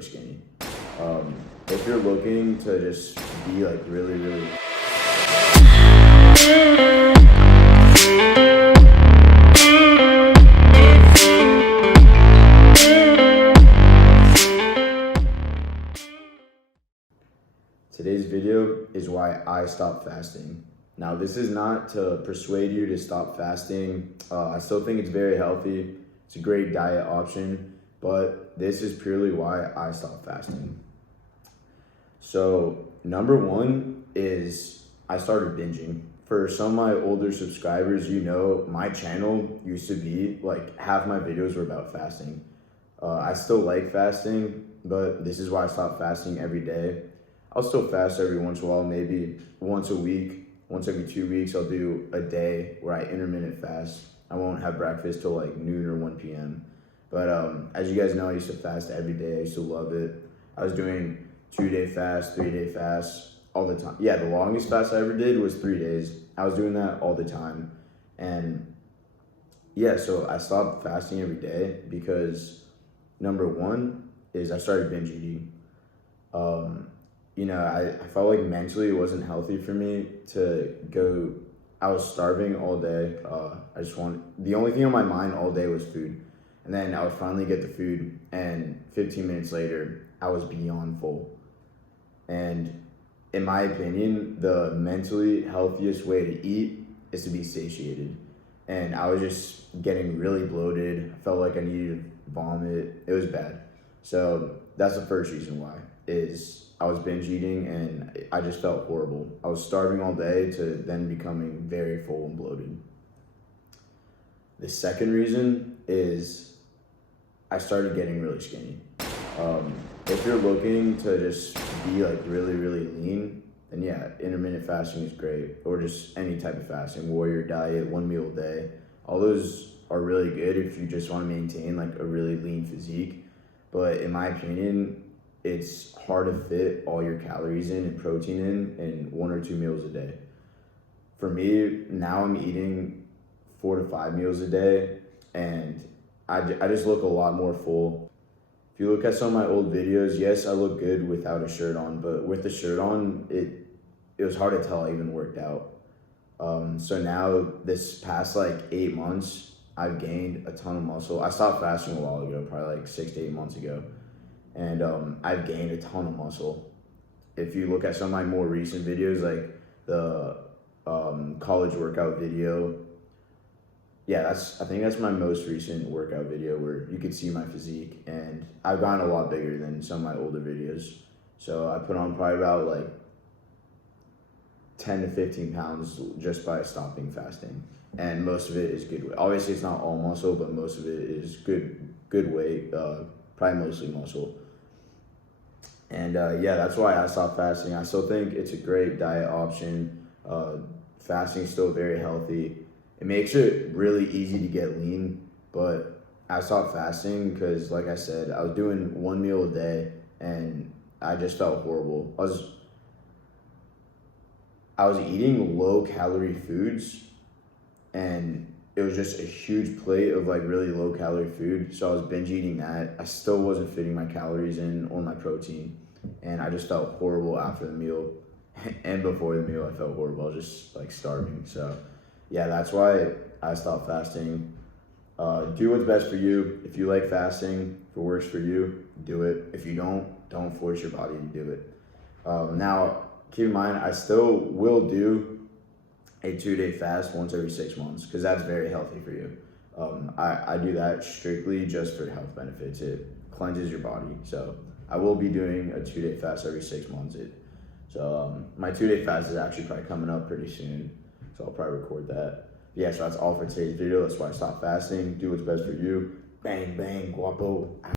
really skinny. If you're looking to just be like really Today's video is why I stopped fasting. Now, this is not to persuade you to stop fasting. I still think it's very healthy. It's a great diet option, but this is purely why I stopped fasting. So, number one is I started binging. For some of my older subscribers, you know, my channel used to be like half my videos were about fasting. I still like fasting, but this is why I stopped fasting every day. I'll still fast every once in a while, maybe once a week, once every 2 weeks, I'll do a day where I intermittent fast. I won't have breakfast till like noon or 1 p.m. But as you guys know, I used to fast every day. I used to love it. I was doing 2-day fast, 3-day fast all the time. Yeah, the longest fast I ever did was 3 days. I was doing that all the time. And yeah, so I stopped fasting every day because number one is I started binge eating. You know, I felt like mentally it wasn't healthy for me to go. I was starving all day. The only thing on my mind all day was food. And then I would finally get the food, and 15 minutes later, I was beyond full. And in my opinion, the mentally healthiest way to eat is to be satiated. And I was just getting really bloated. I felt like I needed to vomit. It was bad. So that's the first reason why, is I was binge eating and I just felt horrible. I was starving all day to then becoming very full and bloated. The second reason is I started getting really skinny. If you're looking to just be like really lean, then yeah, intermittent fasting is great, or just any type of fasting, warrior diet, 1 meal a day. All those are really good if you just want to maintain like a really lean physique. But in my opinion, it's hard to fit all your calories in and protein in 1 or 2 meals a day. For me, now I'm eating 4 to 5 meals a day, and I just look a lot more full. If you look at some of my old videos, yes, I look good without a shirt on, but with the shirt on, it was hard to tell I even worked out. So now, this past like 8 months, I've gained a ton of muscle. I stopped fasting a while ago, probably like 6 to 8 months ago. And I've gained a ton of muscle. If you look at some of my more recent videos, like the college workout video, yeah, I think that's my most recent workout video where you could see my physique, and I've gotten a lot bigger than some of my older videos. So I put on probably about like 10 to 15 pounds just by stopping fasting, and most of it is good weight. Obviously, it's not all muscle, but most of it is good weight. Probably mostly muscle. And yeah, that's why I stopped fasting. I still think it's a great diet option. Fasting is still very healthy. It makes it really easy to get lean, but I stopped fasting because, like I said, I was doing 1 meal a day, and I just felt horrible. I was eating low-calorie foods, and it was just a huge plate of like really low calorie food. So I was binge eating that. I still wasn't fitting my calories in or my protein. And I just felt horrible after the meal. And before the meal, I felt horrible. I was just like starving. So yeah, that's why I stopped fasting. Do what's best for you. If you like fasting, if it works for you, do it. If you don't force your body to do it. Now, keep in mind, I still will do a 2-day fast once every 6 months, because that's very healthy for you. I do that strictly just for health benefits. It cleanses your body. So I will be doing a 2-day fast every 6 months. My 2-day fast is actually probably coming up pretty soon, so I'll probably record that. Yeah, so that's all for today's video. That's why I stopped fasting. Do what's best for you. Bang, bang, Guapo.